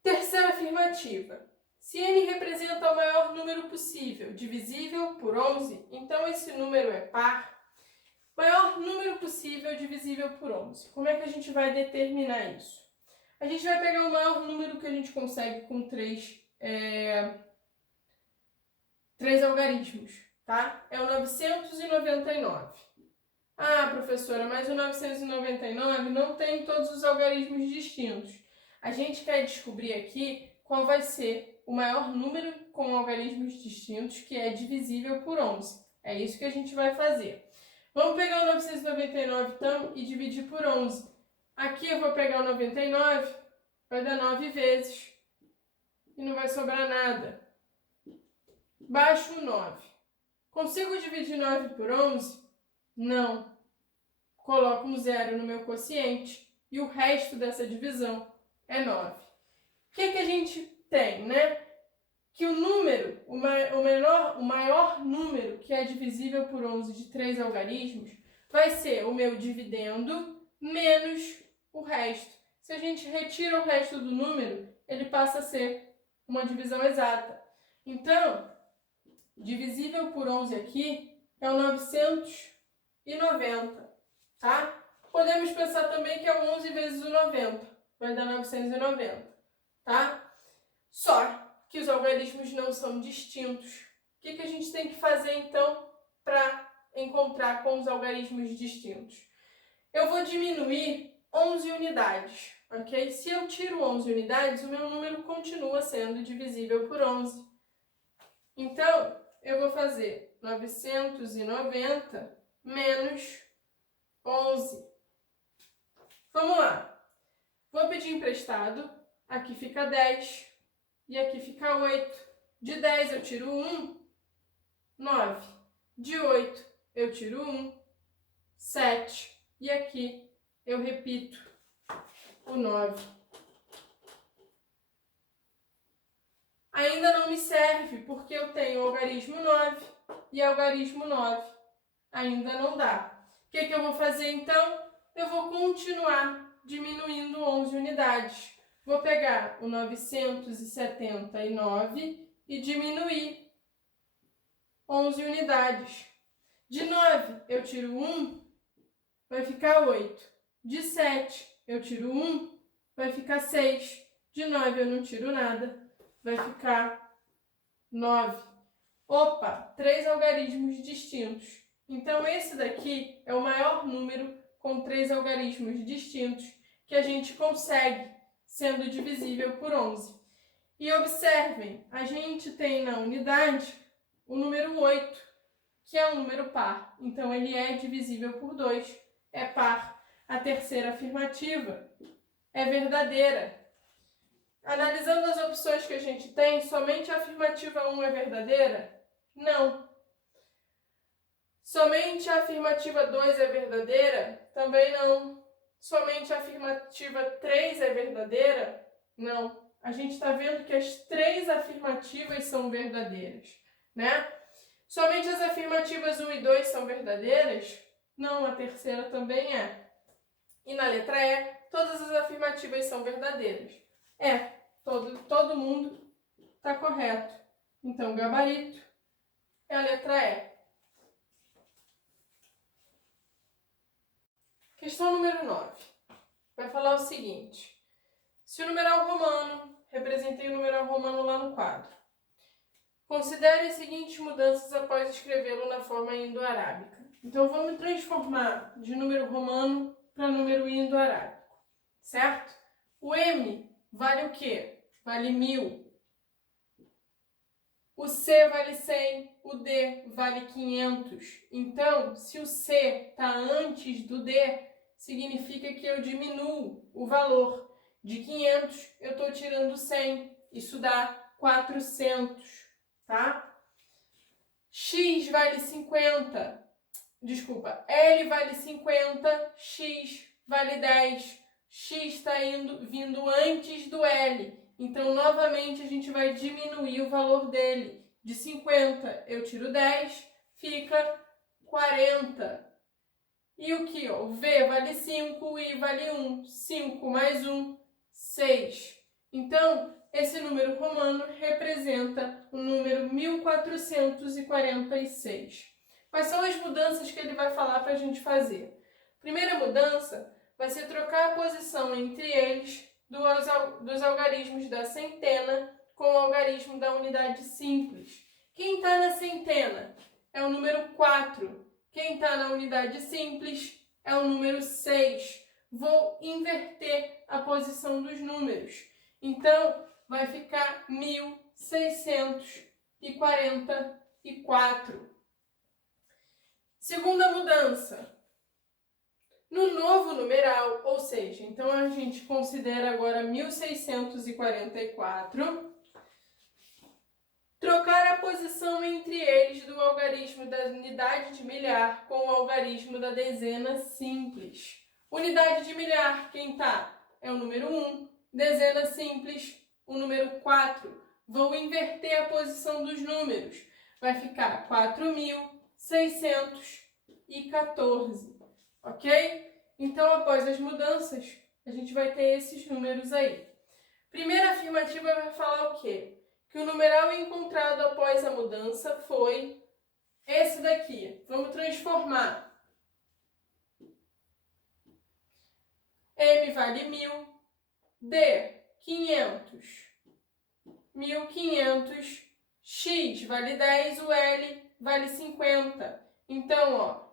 Terceira afirmativa. Se N representa o maior número possível, divisível por 11, então esse número é par. Maior número possível divisível por 11. Como é que a gente vai determinar isso? A gente vai pegar o maior número que a gente consegue com três algarismos, tá? É o 999. Ah, professora, mas o 999 não tem todos os algarismos distintos. A gente quer descobrir aqui qual vai ser o maior número com algarismos distintos que é divisível por 11. É isso que a gente vai fazer. Vamos pegar o 999 então e dividir por 11. Aqui eu vou pegar o 99, vai dar 9 vezes e não vai sobrar nada. Baixo o 9. Consigo dividir 9 por 11? Não. Coloco um zero no meu quociente e o resto dessa divisão é 9. O que a gente tem, né? Que o número, o maior número que é divisível por 11 de 3 algarismos vai ser o meu dividendo menos o resto. Se a gente retira o resto do número, ele passa a ser uma divisão exata. Então, divisível por 11 aqui é o 990, tá? Podemos pensar também que é o 11 vezes o 90, vai dar 990, tá? Só que os algarismos não são distintos. O que a gente tem que fazer, então, para encontrar com os algarismos distintos? Eu vou diminuir 11 unidades, ok? Se eu tiro 11 unidades, o meu número continua sendo divisível por 11. Então, eu vou fazer 990 menos 11. Vamos lá. Vou pedir emprestado. Aqui fica 10 e aqui fica 8. De 10 eu tiro 1, 9. De 8 eu tiro 1, 7. E aqui eu repito o 9. Ainda não me serve, porque eu tenho algarismo 9 e algarismo 9. Ainda não dá. O que eu vou fazer, então? Eu vou continuar diminuindo 11 unidades. Vou pegar o 979 e diminuir 11 unidades. De 9 eu tiro 1, vai ficar 8. De 7 eu tiro 1, vai ficar 6. De 9 eu não tiro nada, vai ficar 9. Opa, 3 algarismos distintos. Então, esse daqui é o maior número com 3 algarismos distintos que a gente consegue, sendo divisível por 11. E observem, a gente tem na unidade o número 8, que é um número par. Então, ele é divisível por 2, é par. A terceira afirmativa é verdadeira. Analisando as opções que a gente tem, somente a afirmativa 1 é verdadeira? Não. Somente a afirmativa 2 é verdadeira? Também não. Somente a afirmativa 3 é verdadeira? Não. A gente está vendo que as 3 afirmativas são verdadeiras, né? Somente as afirmativas 1 e 2 são verdadeiras? Não, a terceira também é. E na letra E, todas as afirmativas são verdadeiras. Todo mundo está correto. Então, o gabarito é a letra E. Questão número 9. Vai falar o seguinte. Se o numeral romano, representei o numeral romano lá no quadro. Considere as seguintes mudanças após escrevê-lo na forma indo-arábica. Então, vamos transformar de número romano para número indo-arábico, certo? O M vale o quê? Vale 1000. O C vale 100, o D vale 500. Então, se o C está antes do D, significa que eu diminuo o valor. De 500, eu estou tirando 100. Isso dá 400, tá? X vale 50. Desculpa, L vale 50, X vale 10. X está vindo antes do L. Então, novamente, a gente vai diminuir o valor dele. De 50, eu tiro 10, fica 40. E o que? O V vale 5, o I vale 1. 5 mais 1, 6. Então, esse número romano representa o número 1446. Quais são as mudanças que ele vai falar para a gente fazer? Primeira mudança vai ser trocar a posição entre eles dos algarismos da centena com o algarismo da unidade simples. Quem está na centena é o número 4. Quem está na unidade simples é o número 6. Vou inverter a posição dos números. Então, vai ficar 1644. Segunda mudança. No novo numeral, ou seja, então a gente considera agora 1644, trocar a posição entre eles do algarismo da unidade de milhar com o algarismo da dezena simples. Unidade de milhar, quem tá? É o número 1. Dezena simples, o número 4. Vou inverter a posição dos números. Vai ficar 4.614. Ok? Então, após as mudanças, a gente vai ter esses números aí. Primeira afirmativa vai falar o quê? que o numeral encontrado após a mudança foi esse daqui. Vamos transformar. M vale 1.000, D, 500. 1.500, X vale 10, o L vale 50. Então, ó,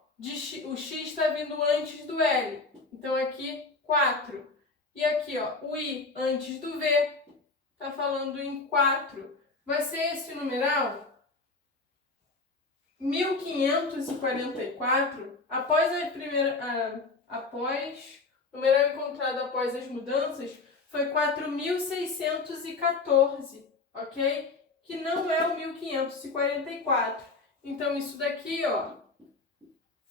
o X está vindo antes do L. Então, aqui, 4. E aqui, ó, o I antes do V está falando em 4. Vai ser esse numeral 1544, após o numeral encontrado após as mudanças, foi 4.614, ok? Que não é o 1544. Então, isso daqui, ó,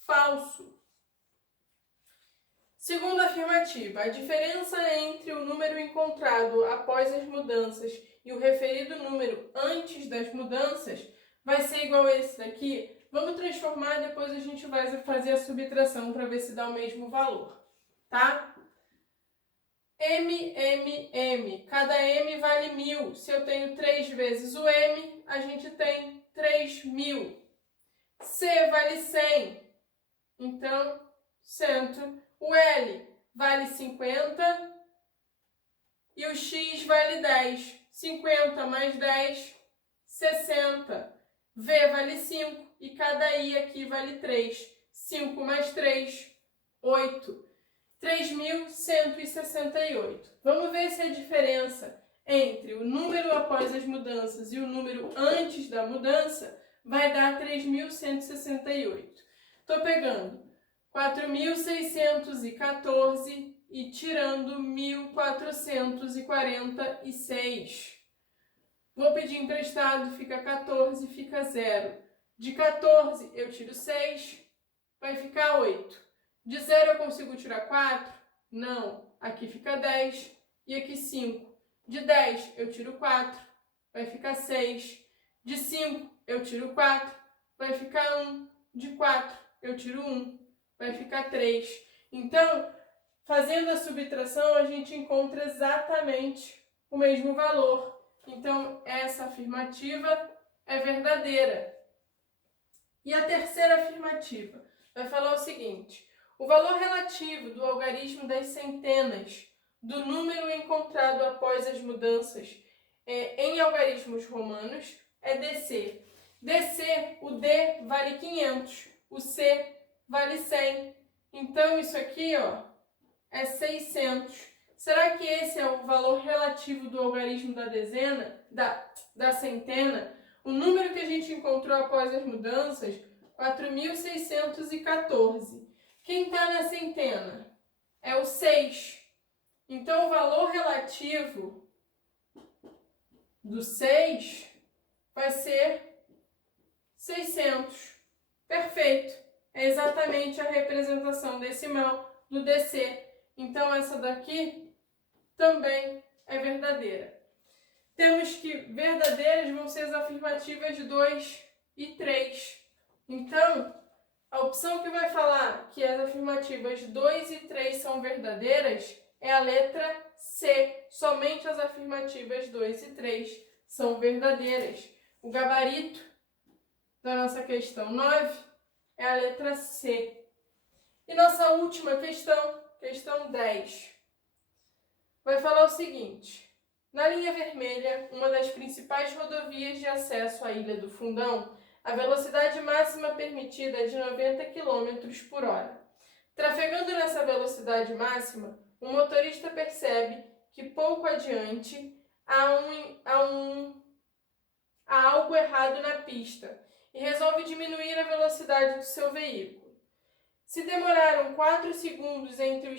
falso. Segunda afirmativa, a diferença entre o número encontrado após as mudanças e o referido número antes das mudanças vai ser igual a esse daqui. Vamos transformar e depois a gente vai fazer a subtração para ver se dá o mesmo valor, tá? M. Cada M vale 1.000. Se eu tenho 3 vezes o M, a gente tem 3.000. C vale 100. Então, 100. O L vale 50 e o X vale 10. 50 mais 10, 60. V vale 5 e cada I aqui vale 3. 5 mais 3, 8. 3.168. Vamos ver se a diferença entre o número após as mudanças e o número antes da mudança vai dar 3.168. Estou pegando 4.614 e tirando 1.446. Vou pedir emprestado, fica 14, fica 0. De 14 eu tiro 6, vai ficar 8. De 0 eu consigo tirar 4? Não. Aqui fica 10 e aqui 5. De 10 eu tiro 4, vai ficar 6. De 5 eu tiro 4, vai ficar 1. De 4 eu tiro 1, vai ficar 3. Então, fazendo a subtração, a gente encontra exatamente o mesmo valor. Então, essa afirmativa é verdadeira. E a terceira afirmativa vai falar o seguinte: o valor relativo do algarismo das centenas do número encontrado após as mudanças em algarismos romanos é DC. DC, o D vale 500, o C vale 100. Então, isso aqui, ó, é 600. Será que esse é o valor relativo do algarismo da dezena, da centena? O número que a gente encontrou após as mudanças, 4.614. Quem está na centena? É o 6. Então, o valor relativo do 6 vai ser 600. Perfeito. É exatamente a representação decimal do DC. Então, essa daqui também é verdadeira. Temos que verdadeiras vão ser as afirmativas 2 e 3. Então, a opção que vai falar que as afirmativas 2 e 3 são verdadeiras é a letra C. Somente as afirmativas 2 e 3 são verdadeiras. O gabarito da nossa questão 9 é a letra C. E nossa última questão, questão 10, vai falar o seguinte: na linha vermelha, uma das principais rodovias de acesso à Ilha do Fundão, a velocidade máxima permitida é de 90 km por hora. Trafegando nessa velocidade máxima, o motorista percebe que pouco adiante há algo errado na pista e resolve diminuir a velocidade do seu veículo. Se demoraram 4 segundos entre o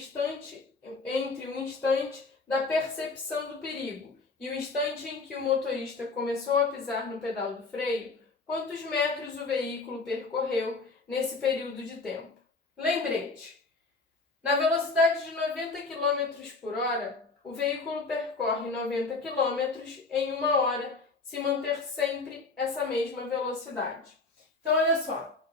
instante da percepção do perigo e o instante em que o motorista começou a pisar no pedal do freio, quantos metros o veículo percorreu nesse período de tempo? Lembrete: na velocidade de 90 km por hora, o veículo percorre 90 km em 1 hora, se manter sempre essa mesma velocidade. Então, olha só,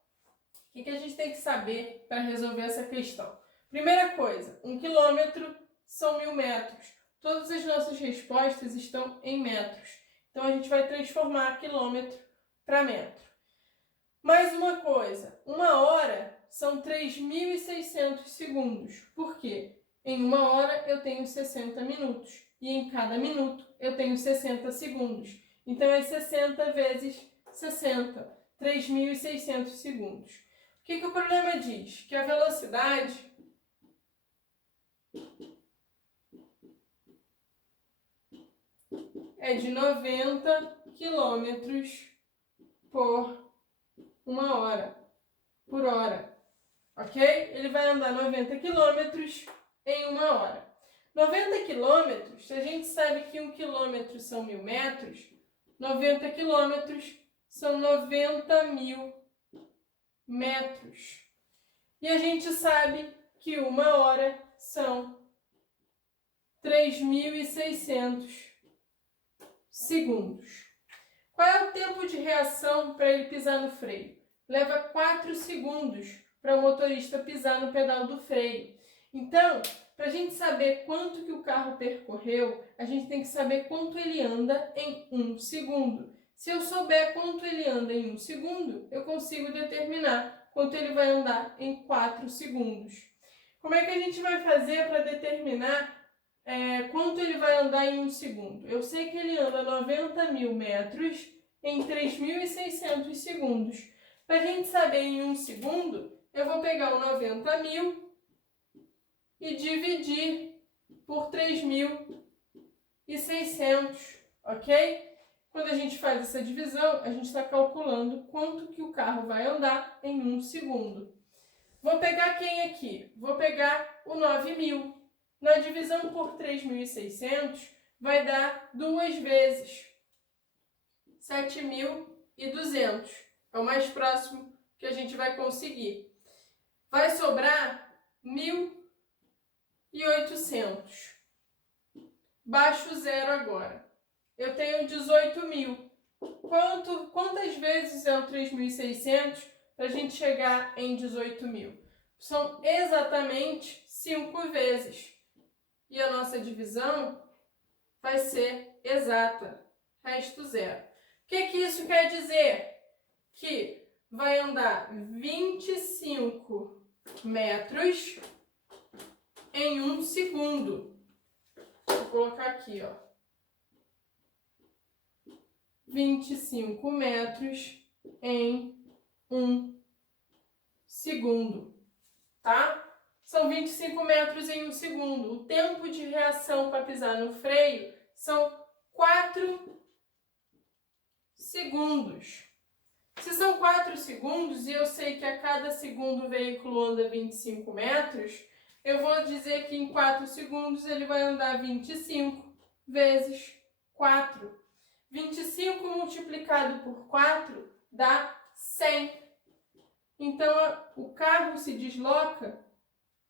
o que a gente tem que saber para resolver essa questão? Primeira coisa, 1 quilômetro são 1.000 metros. Todas as nossas respostas estão em metros. Então, a gente vai transformar quilômetro para metro. Mais uma coisa, 1 hora são 3.600 segundos. Por quê? Em 1 hora eu tenho 60 minutos e em cada minuto eu tenho 60 segundos. Então, é 60 vezes 60, 3.600 segundos. O que o problema diz? Que a velocidade é de 90 quilômetros por 1 hora, por hora, ok? Ele vai andar 90 quilômetros em 1 hora. 90 quilômetros, a gente sabe que 1 quilômetro são 1.000 metros, 90 quilômetros são 90.000 metros. E a gente sabe que 1 hora são 3.600 segundos. Qual é o tempo de reação para ele pisar no freio? Leva 4 segundos para o motorista pisar no pedal do freio. Então, para a gente saber quanto que o carro percorreu, a gente tem que saber quanto ele anda em 1 segundo. Se eu souber quanto ele anda em 1 segundo, eu consigo determinar quanto ele vai andar em 4 segundos. Como é que a gente vai fazer para determinar quanto ele vai andar em 1 segundo? Eu sei que ele anda 90.000 metros em 3.600 segundos. Para a gente saber em 1 segundo, eu vou pegar o 90.000 e dividir por 3.600, ok? Quando a gente faz essa divisão, a gente está calculando quanto que o carro vai andar em 1 segundo. Vou pegar quem aqui? Vou pegar o 9.000. Na divisão por 3.600, vai dar 2 vezes 7.200. É o mais próximo que a gente vai conseguir. Vai sobrar 1.800. Baixo zero agora. Eu tenho 18.000. Quantas vezes é o 3.600 para a gente chegar em 18.000? São exatamente 5 vezes. E a nossa divisão vai ser exata, resto zero. O que isso quer dizer? Que vai andar 25 metros em 1 segundo. Vou colocar aqui, ó. 25 metros em 1 segundo, tá? São 25 metros em 1 segundo. O tempo de reação para pisar no freio são 4 segundos. Se são 4 segundos e eu sei que a cada segundo o veículo anda 25 metros, eu vou dizer que em 4 segundos ele vai andar 25 vezes 4. 25 multiplicado por 4 dá 100. Então, o carro se desloca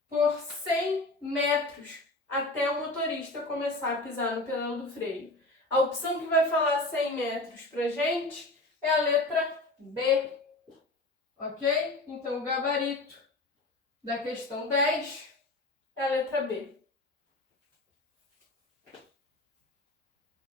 por 100 metros até o motorista começar a pisar no pedal do freio. A opção que vai falar 100 metros pra gente é a letra B, ok? Então, o gabarito da questão 10 é a letra B.